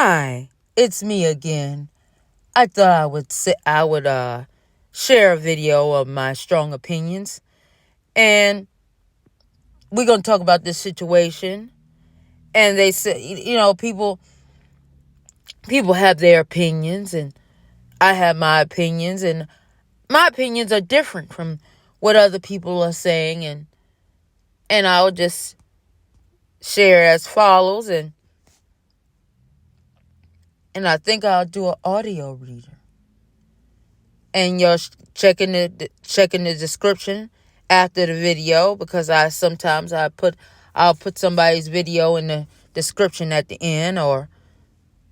Hi, it's me again. I thought I would share a video of my strong opinions, and we're gonna talk about this situation. And they say, people have their opinions, and I have my opinions, and my opinions are different from what other people are saying, and I'll just share as follows, and I think I'll do an audio reader. And you're checking the description after the video, because I'll put somebody's video in the description at the end, or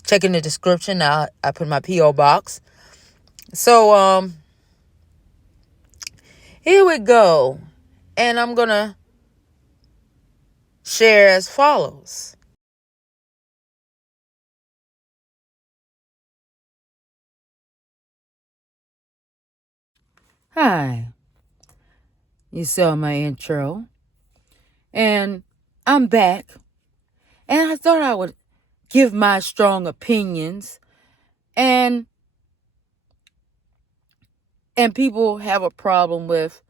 checking the description. I put my P.O Box. So here we go, and I'm gonna share as follows. Hi, you saw my intro, and I'm back, and I thought I would give my strong opinions, and people have a problem with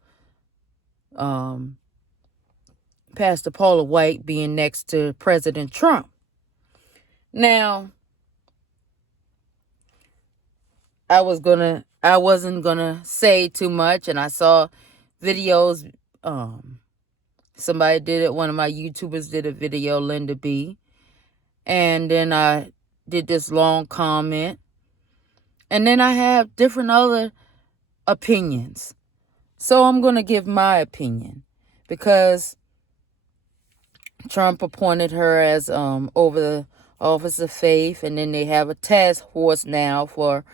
Pastor Paula White being next to President Trump. Now, I wasn't gonna say too much, and I saw videos. Somebody did it. One of my YouTubers did a video, Linda B, and then I did this long comment, and then I have different other opinions. So I'm gonna give my opinion, because Trump appointed her as over the Office of Faith, and then they have a task force now for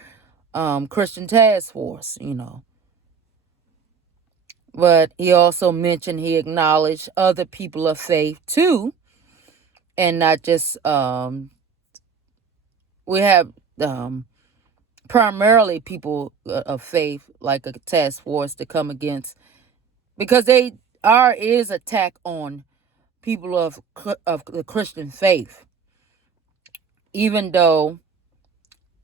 Christian task force, But he also mentioned he acknowledged other people of faith too, and not just we have primarily people of faith, like a task force to come against, because is attack on people of the Christian faith, even though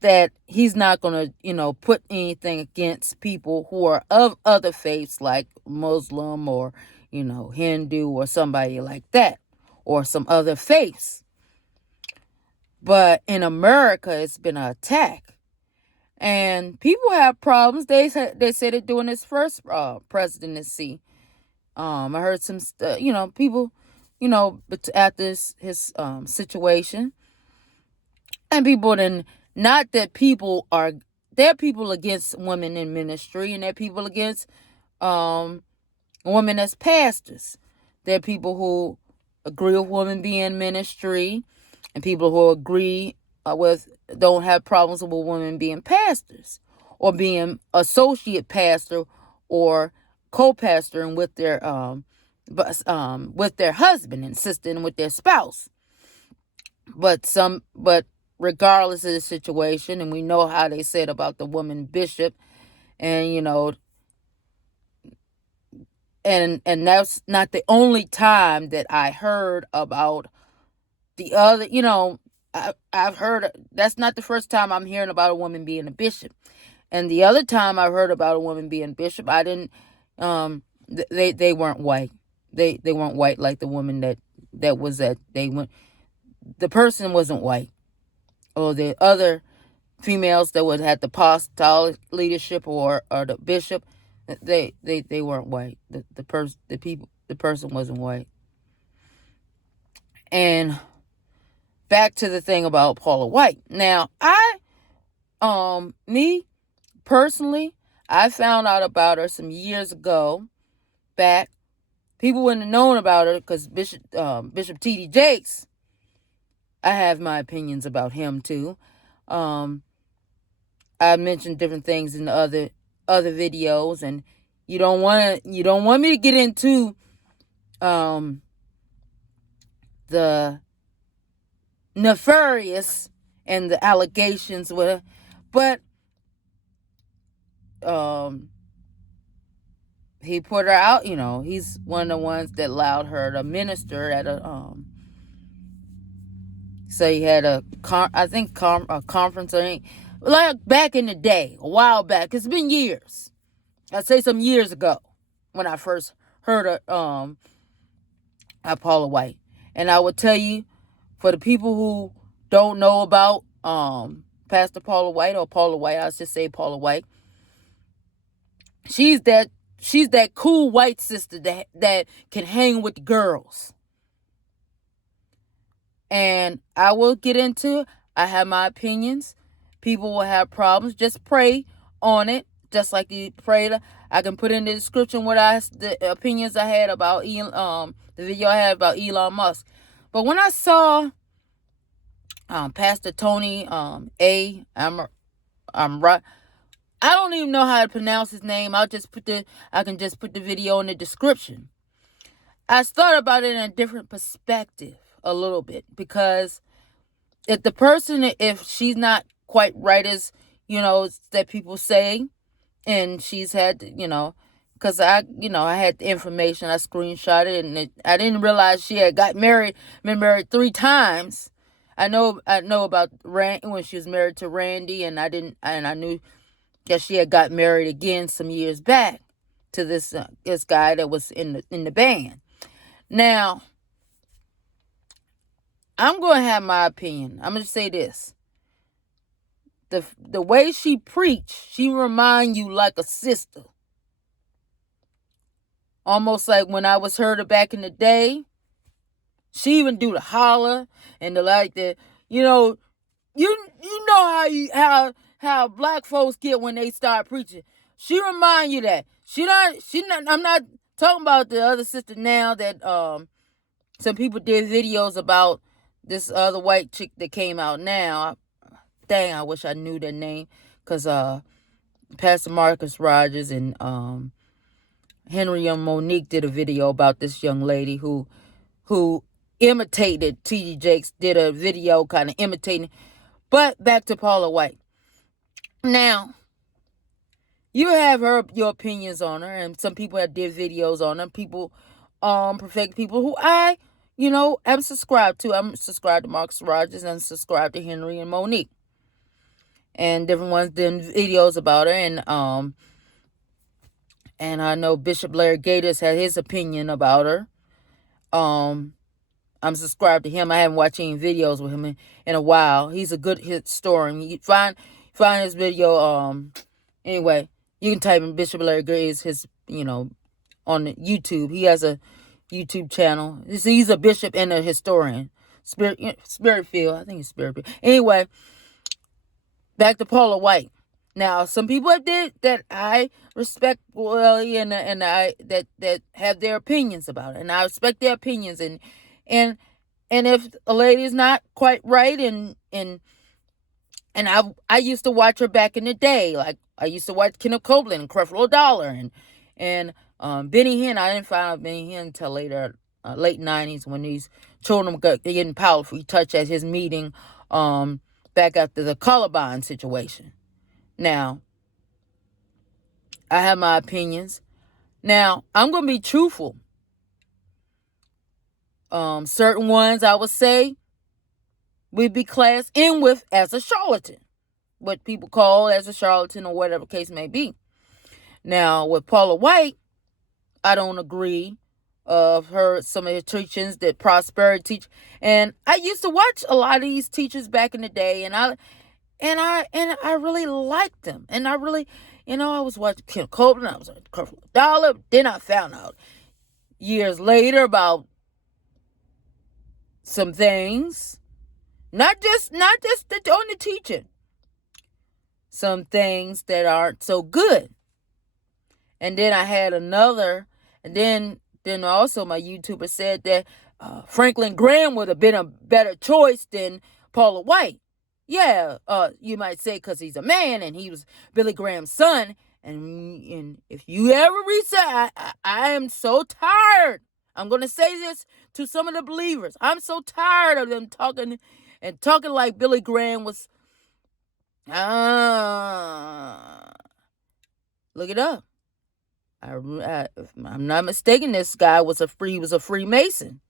that he's not going to, put anything against people who are of other faiths, like Muslim or, Hindu or somebody like that, or some other faiths. But in America, it's been an attack. And people have problems. They said it during his first presidency. I heard some, people, after his situation. And people then, not that there are people against women in ministry, and there are people against women as pastors. There are people who agree with women being in ministry, and people who agree don't have problems with women being pastors, or being associate pastor or co-pastoring with their husband and sister and with their spouse. But regardless of the situation, and we know how they said about the woman bishop, and and that's not the only time that I heard about the other. I've heard, that's not the first time I'm hearing about a woman being a bishop. And the other time I heard about a woman being bishop, I didn't. They weren't white. They weren't white like the woman that was that they went. The person wasn't white, or the other females that would have the apostolic leadership, or the bishop. They weren't white. The person wasn't white. And back to the thing about Paula White. Now, me personally, I found out about her some years ago. Back, people wouldn't have known about her because Bishop T.D. Jakes. I have my opinions about him too. I mentioned different things in the other videos, and you don't want me to get into the nefarious and the allegations with her, but he put her out. He's one of the ones that allowed her to minister at a So he had a conference or anything, like back in the day, a while back. It's been years. I'd say some years ago when I first heard of Paula White. And I would tell you, for the people who don't know about Pastor Paula White, or Paula White, I should say Paula White, she's that cool white sister that can hang with the girls. And I will get into, I have my opinions. People will have problems. Just pray on it. Just like you prayed. I can put in the description the opinions I had about the video I had about Elon Musk. But when I saw Pastor Tony I'm right. I don't even know how to pronounce his name. I can just put the video in the description. I thought about it in a different perspective a little bit, because if she's not quite right as, that people say, and she's had, because I had the information, I screenshot it, and I didn't realize she had been married 3 times. I know about when she was married to Randy, and I knew that she had got married again some years back to this guy that was in the band. Now, I'm going to have my opinion. I'm going to say this. The way she preached, she remind you like a sister. Almost like when I was heard her back in the day. She even do the holler and the like that. You know how black folks get when they start preaching. She remind you that. She not I'm not talking about the other sister now that some people did videos about this other white chick that came out now. Dang, I wish I knew their name, because Pastor Marcus Rogers and Henry and Monique did a video about this young lady who imitated T.D. Jakes, did a video kind of imitating. But back to Paula White. Now, you have your opinions on her, and some people have did videos on her. People, perfect people who I, am subscribed to. I'm subscribed to Marcus Rogers and subscribed to Henry and Monique. And different ones did videos about her, and I know Bishop Larry Gators had his opinion about her. I'm subscribed to him. I haven't watched any videos with him in a while. He's a good historian. You find his video. Anyway, you can type in Bishop Larry Gators, his on YouTube. He has a YouTube channel. He's a bishop and a historian. Spirit-filled. I think it's Spirit-filled. Anyway, back to Paula White. Now, some people have did that I respect really, and I that have their opinions about it, and I respect their opinions, and if a lady is not quite right, and I used to watch her back in the day, like I used to watch Kenneth Copeland and Creflo Dollar and Benny Hinn. I didn't find out Benny Hinn until later, late 90s, when these children got getting powerful touch at his meeting, back after the Columbine situation. Now, I have my opinions. Now, I'm going to be truthful. Certain ones I would say would be classed in with as a charlatan. What people call as a charlatan, or whatever case may be. Now, with Paula White, I don't agree of some of her teachings, that prosperity teach. And I used to watch a lot of these teachers back in the day, and I really liked them. And I really, I was watching Kim Clement, I was watching Creflo Dollar. Then I found out years later about some things, not just on the teaching, some things that aren't so good. And then I had another, and then also my YouTuber said that Franklin Graham would have been a better choice than Paula White. Yeah, you might say because he's a man and he was Billy Graham's son. And if you ever research, I am so tired. I'm going to say this to some of the believers. I'm so tired of them talking like Billy Graham was. Look it up. If I'm not mistaken, this guy was a Freemason.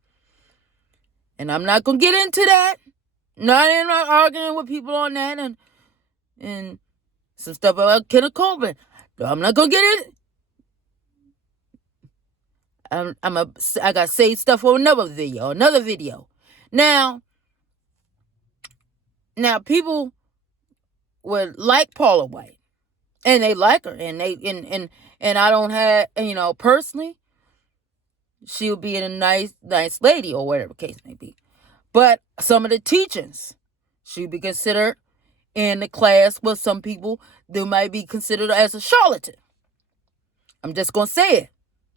And I'm not going to get into that. I'm not arguing with people on that and some stuff about Kenneth Copeland. I'm not gonna get it. I got saved stuff for another video. Now people would like Paula White, and they like her, and I don't have, personally, she'll be a nice lady or whatever case may be. But some of the teachings, she'll be considered in the class with some people that might be considered as a charlatan. I'm just gonna say it,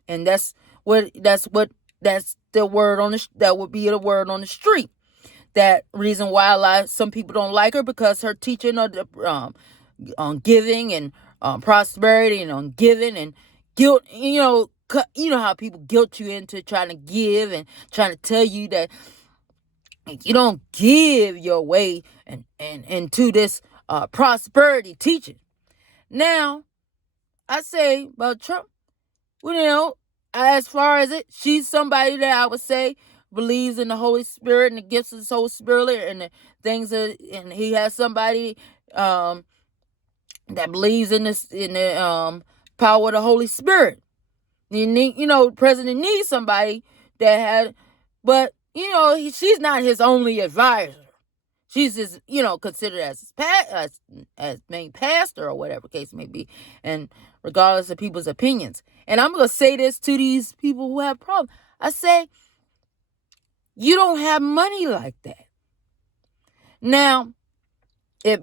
and that's the word on that would be the word on the street. That reason why some people don't like her, because her teaching on giving and prosperity and on giving and guilt. You know how people guilt you into trying to give and trying to tell you that you don't give your way and into this prosperity teaching. Now, I say about Trump, as far as she's somebody that I would say believes in the Holy Spirit and the gifts of the Holy Spirit and the things and he has somebody that believes in the power of the Holy Spirit. The president needs somebody that had, but she's not his only advisor. She's his, considered as his as main pastor or whatever case may be, and regardless of people's opinions. And I'm gonna say this to these people who have problems. I say, you don't have money like that. Now, if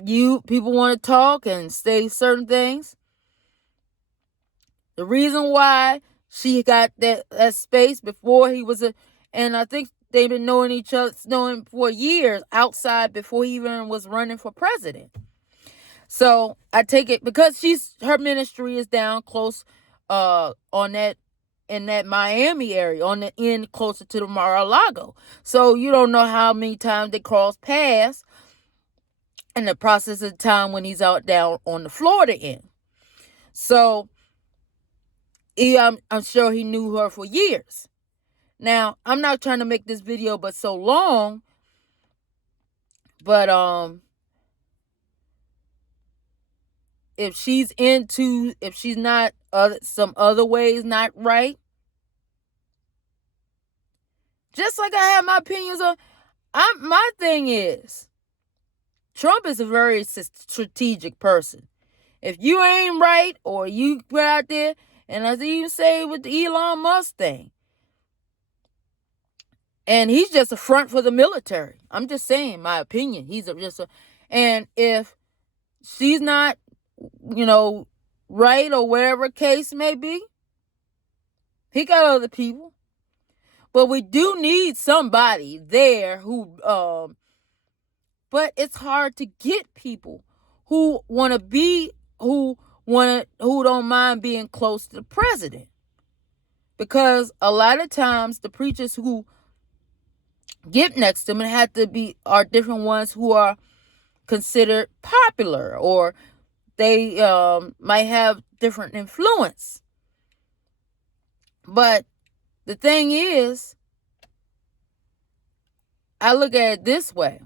people want to talk and say certain things, the reason why she got that space before he was and I think they've been knowing each other, knowing for years outside before he even was running for president. So I take it because her ministry is down close in that Miami area, on the end closer to the Mar-a-Lago. So you don't know how many times they cross paths in the process of time when he's out down on the Florida end. So I'm sure he knew her for years. Now, I'm not trying to make this video but so long, but if she's not some other ways not right, just like I have my opinions on, my thing is, Trump is a very strategic person. If you ain't right, or you put out there, and as I even say with the Elon Musk thing, and he's just a front for the military. I'm just saying my opinion. And if she's not, right or whatever case may be, he got other people. But we do need somebody there who, but it's hard to get people who don't mind being close to the president. Because a lot of times the preachers who get next to him are different ones who are considered popular, or they might have different influence. But the thing is, I look at it this way.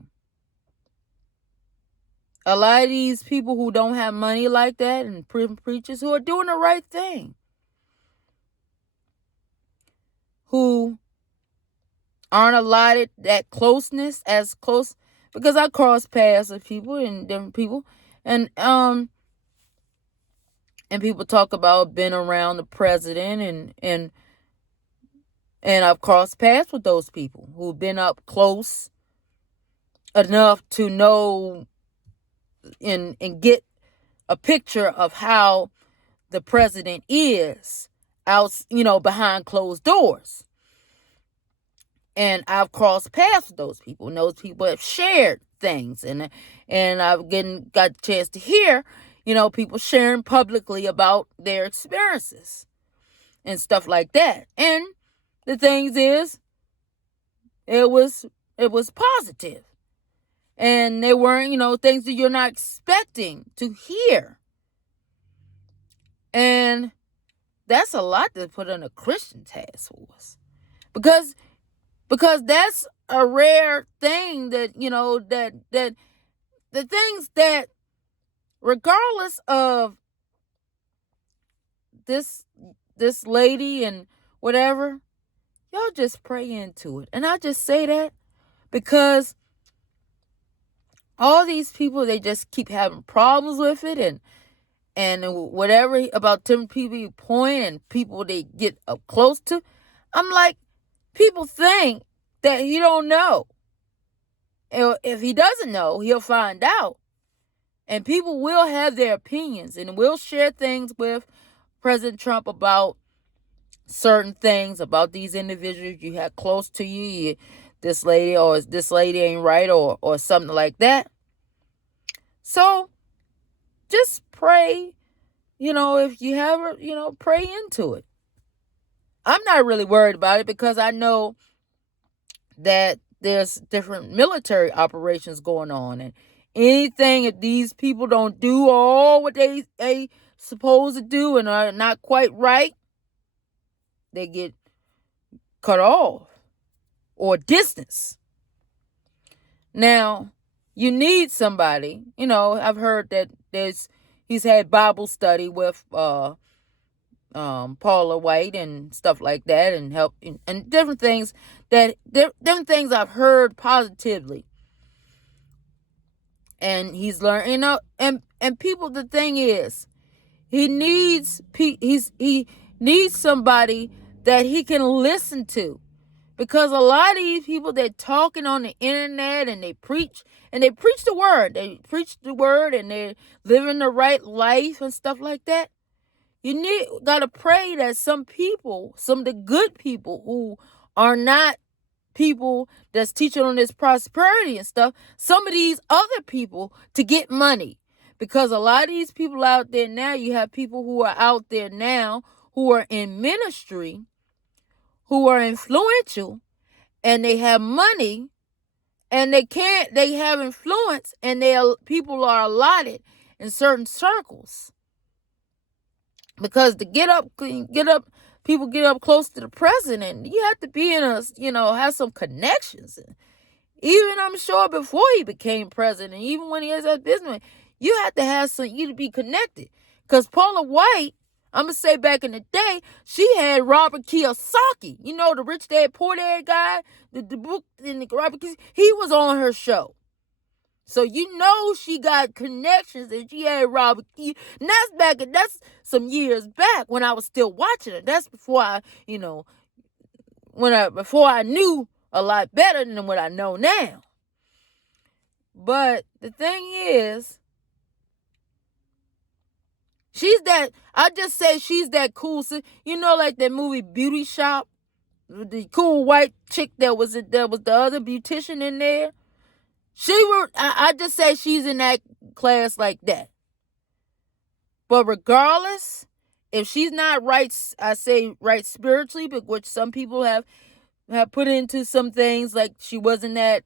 A lot of these people who don't have money like that, and preachers who are doing the right thing, who aren't allotted that closeness as close, because I cross paths with people and different people, and people talk about being around the president, and I've crossed paths with those people who've been up close enough to know and get a picture of how the president is out, behind closed doors. And I've crossed paths with those people, and those people have shared things, and I've got a chance to hear, people sharing publicly about their experiences and stuff like that. And the things is, it was positive, and they weren't, things that you're not expecting to hear, and that's a lot to put on a Christian task force, because that's a rare thing that, that the things that, regardless of this this lady and whatever, y'all just pray into it. And I just say that because all these people, they just keep having problems with it, and whatever about different people you point and people they get up close to. I'm like, people think that he don't know. If he doesn't know, he'll find out. And people will have their opinions and will share things with President Trump about certain things, about these individuals you have close to you, this lady, or this lady ain't right, or something like that. So just pray, if you have her, pray into it. I'm not really worried about it because I know that there's different military operations going on, and anything that these people don't do all what they supposed to do and are not quite right, they get cut off or distance. Now, you need somebody. I've heard that he's had Bible study with Paula White and stuff like that, and help and different things different things I've heard positively. And he's learned, and people. The thing is, he needs somebody that he can listen to, because a lot of these people, they're talking on the internet and they preach the word. They preach the word and they're living the right life and stuff like that. You gotta pray that some of the good people who are not people that's teaching on this prosperity and stuff, some of these other people to get money. Because a lot of these people out there now, you have people who are out there now who are in ministry, who are influential, and they have money, and they have influence, and people are allotted in certain circles. Because to people get up close to the president, you have to be have some connections. Even, I'm sure, before he became president, even when he was a businessman, you have to have you to be connected. Because Paula White, I'm going to say back in the day, she had Robert Kiyosaki, the Rich Dad Poor Dad guy, the book, and Robert Kiyosaki, he was on her show. So she got connections, and she had Robert Key. And that's some years back when I was still watching it. That's before before I knew a lot better than what I know now. But the thing is, I just say she's that cool, like that movie Beauty Shop, the cool white chick that was the other beautician in there. I just say she's in that class like that. But regardless, if she's not right, I say right spiritually, but which some people have put into some things, like she wasn't that,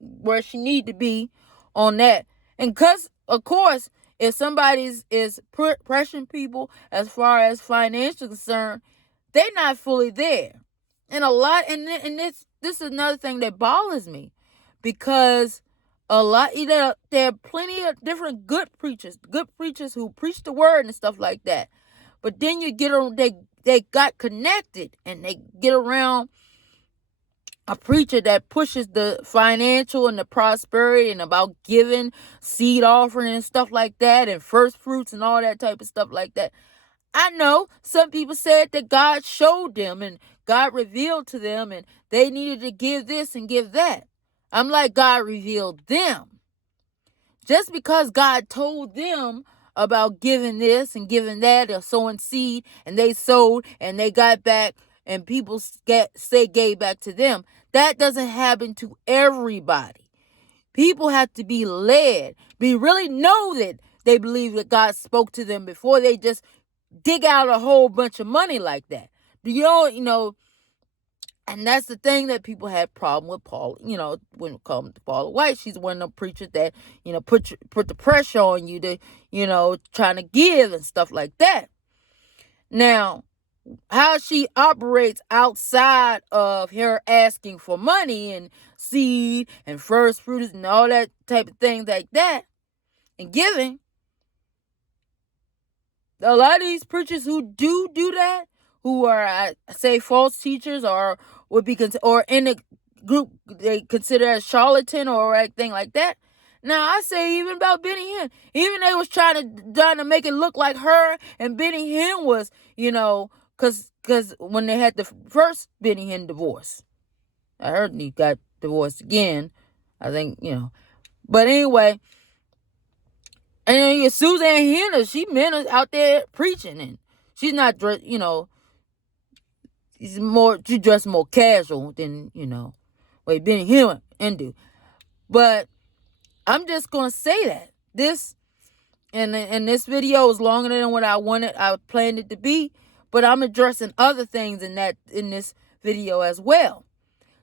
where she need to be on that. And because, of course, if somebody is pressuring people as far as financial concern, they're not fully there. And this is another thing that bothers me. Because there are plenty of different good preachers who preach the word and stuff like that. But then you get on, they got connected, and they get around a preacher that pushes the financial and the prosperity and about giving, seed offering and stuff like that, and first fruits and all that type of stuff like that. I know some people said that God showed them and God revealed to them, and they needed to give this and give that. I'm like, God revealed them. Just because God told them about giving this and giving that, or sowing seed, and they sowed and they got back, and people gave back to them, that doesn't happen to everybody. People have to be led. We really know that they believe that God spoke to them before they just dig out a whole bunch of money like that. And that's the thing that people had problem with Paul, when it comes to Paula White. She's one of them preachers that, put the pressure on you to, trying to give and stuff like that. Now, how she operates outside of her asking for money and seed and first fruits and all that type of things like that and giving. A lot of these preachers who do that, who are, I say, false teachers, or would be or in a group they consider as charlatan or anything like that. Now I say even about Benny Hinn, even they was trying to make it look like her and Benny Hinn was, because when they had the first Benny Hinn divorce, I heard he got divorced again. I think but anyway. And Suzanne Henner, she men out there preaching, and she's not dressed, she dressed more casual than, what Benny Hill and do. But I'm just gonna say that this and this video is longer than what I planned it to be, but I'm addressing other things in this video as well.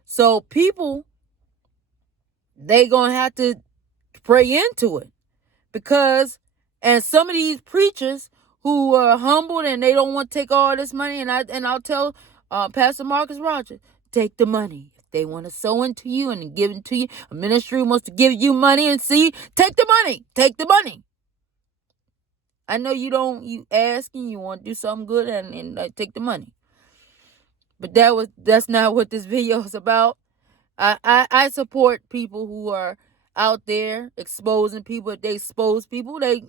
So people, they gonna have to pray into it. Because, and some of these preachers who are humbled and they don't want to take all this money, and I'll tell Pastor Marcus Rogers, take the money. If they want to sow into you and give it to you, a ministry wants to give you money and see, take the money. Take the money. I know you ask and you want to do something good and take the money. But that's not what this video is about. I support people who are out there exposing people. If they expose people, they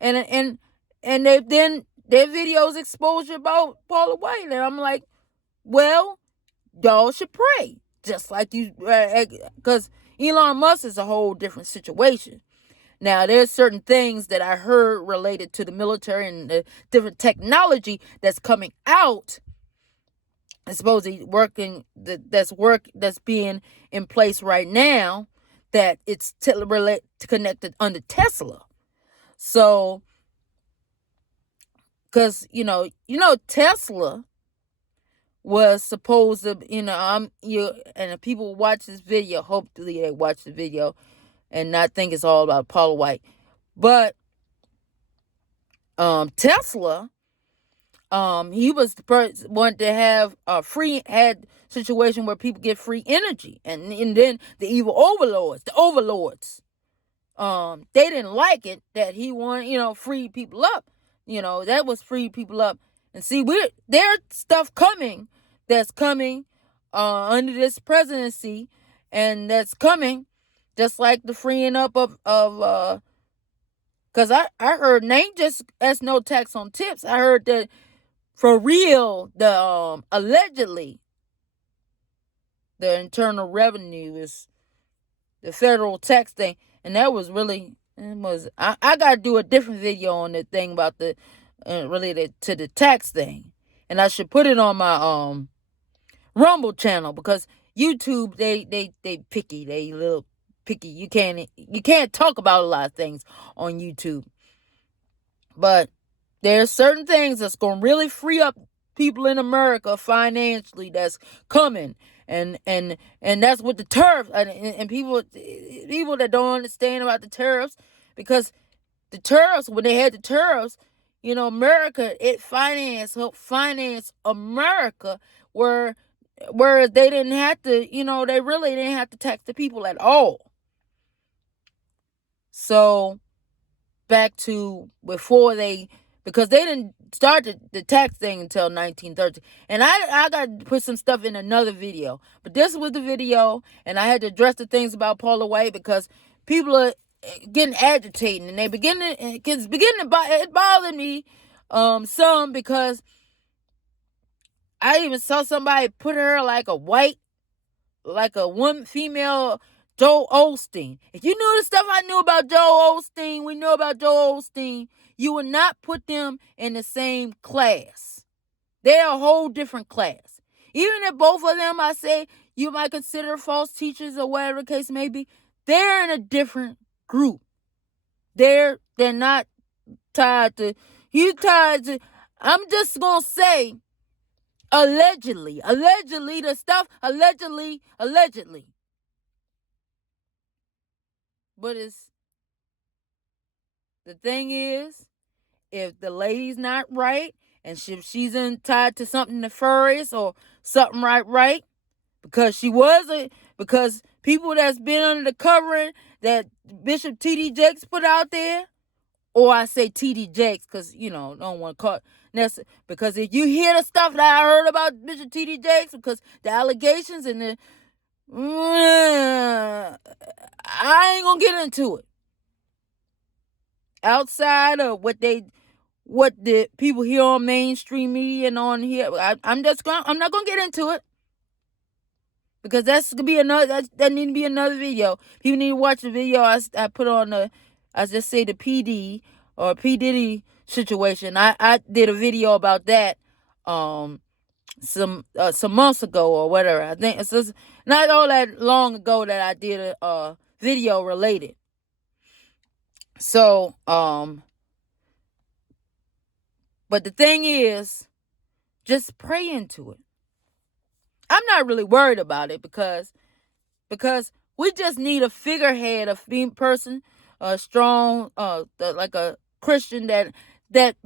and they then their videos exposure about Paula White, and I'm like, well, y'all should pray just like you, because Elon Musk is a whole different situation. Now, there's certain things that I heard related to the military and the different technology that's coming out. Supposedly that's being in place right now, that it's connected under Tesla. So, because Tesla was supposed to, and if people watch this video, hopefully they watch the video and not think it's all about Paula White, but Tesla. He was the person wanted to have had situation where people get free energy, and then the evil overlords, they didn't like it that he wanted, free people up, that was free people up, and see, there's stuff that's coming, under this presidency, and that's coming, just like the freeing up of because I heard, and ain't just as no tax on tips, I heard that. For real, the allegedly, the Internal Revenue is the federal tax thing, and that was really, I got to do a different video on the thing about the related to the tax thing, and I should put it on my Rumble channel, because YouTube, they picky, they little picky. You can't talk about a lot of things on YouTube, but there's certain things that's going to really free up people in America financially that's coming. And that's with the tariffs. And people that don't understand about the tariffs, because the tariffs, when they had the tariffs, America, helped finance America, where they didn't have to, they really didn't have to tax the people at all. So back to before because they didn't start the tax thing until 1930. And I got to put some stuff in another video. But this was the video, and I had to address the things about Paula White, because people are getting agitated, and it bothered me some, because I even saw somebody put her like a one female Joel Osteen. If you knew the stuff I knew about Joel Osteen, we know about Joel Osteen, you would not put them in the same class. They're a whole different class. Even if both of them, I say, you might consider false teachers or whatever the case may be, they're in a different group. They're not tied to, I'm just going to say, allegedly, the stuff, allegedly. But the thing is, if the lady's not right And she's tied to something nefarious or something right, because people that's been under the covering that Bishop T.D. Jakes put out there, or I say T.D. Jakes because, don't want to call it, because if you hear the stuff that I heard about Bishop T.D. Jakes, because the allegations and I ain't going to get into it. Outside of what the people hear on mainstream media and on here, I'm not going to get into it. Because that's gonna be that need to be another video. People need to watch the video I put on I just say the PD or P Diddy situation. I did a video about that some months ago or whatever. I think it's just not all that long ago that I did a video related. So but the thing is, just pray into it. I'm not really worried about it because we just need a figurehead, a person, a strong, like a Christian that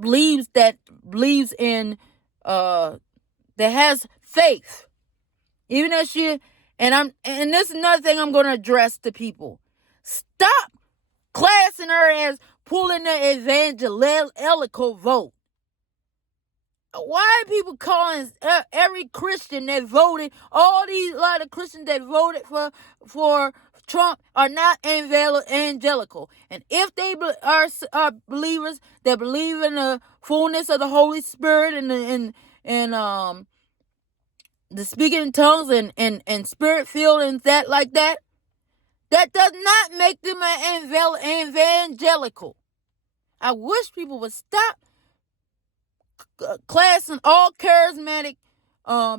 believes in, that has faith. Even if and this is another thing I'm going to address to people. Stop classing her as pulling the evangelical vote. Why are people calling every Christian that voted, a lot of Christians that voted for Trump are not evangelical? And if they are believers that believe in the fullness of the Holy Spirit and the speaking in tongues and spirit filled and that like that, that does not make them evangelical. I wish people would stop classing all charismatic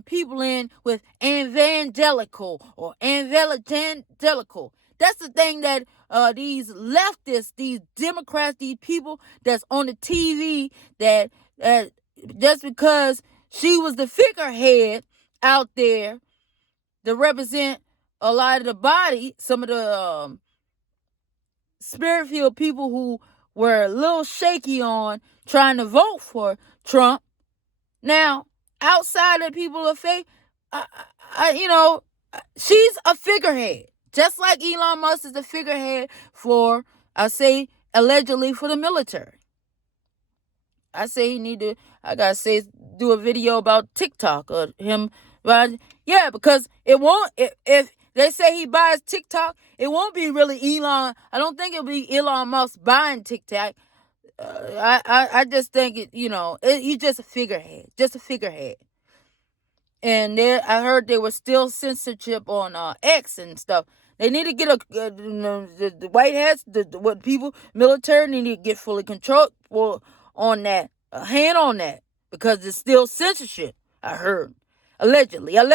people in with evangelical or evangelical. That's the thing that these leftists, these Democrats, these people that's on the TV that just because she was the figurehead out there to represent a lot of the body, some of the spirit-filled people who were a little shaky on trying to vote for Trump. Now, outside of people of faith, she's a figurehead. Just like Elon Musk is a figurehead for, I say, allegedly for the military. I say do a video about TikTok or him. But yeah, because it won't, if they say he buys TikTok, it won't be really Elon. I don't think it'll be Elon Musk buying TikTok. I just think he's just a figurehead. And I heard there was still censorship on X and stuff. They need to get the White Hats, what people, military need to get fully control on that, a hand on that, because it's still censorship. I heard allegedly, and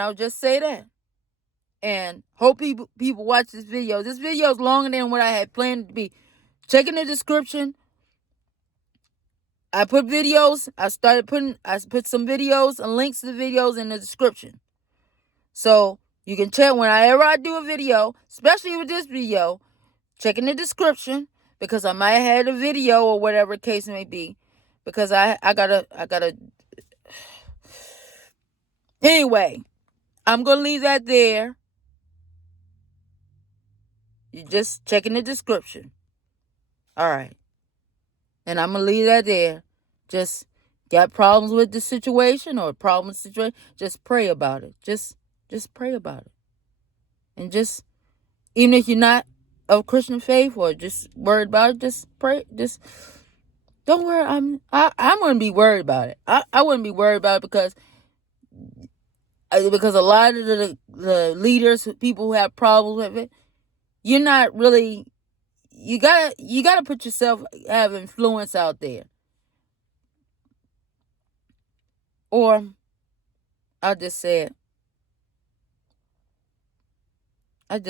I'll just say that. And hope people watch this video. This video is longer than what I had planned to be. Check in the description. I put videos. I put some videos and links to the videos in the description. So you can check whenever I do a video, especially with this video, check in the description, because I might have had a video or whatever the case may be. Because I gotta anyway, I'm gonna leave that there. You just check in the description. All right. And I'm going to leave that there. Just got problems with the situation or problem situation, just pray about it. Just pray about it. And just, even if you're not of Christian faith or just worried about it, just pray. Just don't worry. I wouldn't be worried about it. I wouldn't be worried about it because a lot of the leaders, people who have problems with it, you're not really, you gotta put yourself, have influence out there. Or I just said, and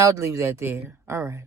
I'll leave that there. All right.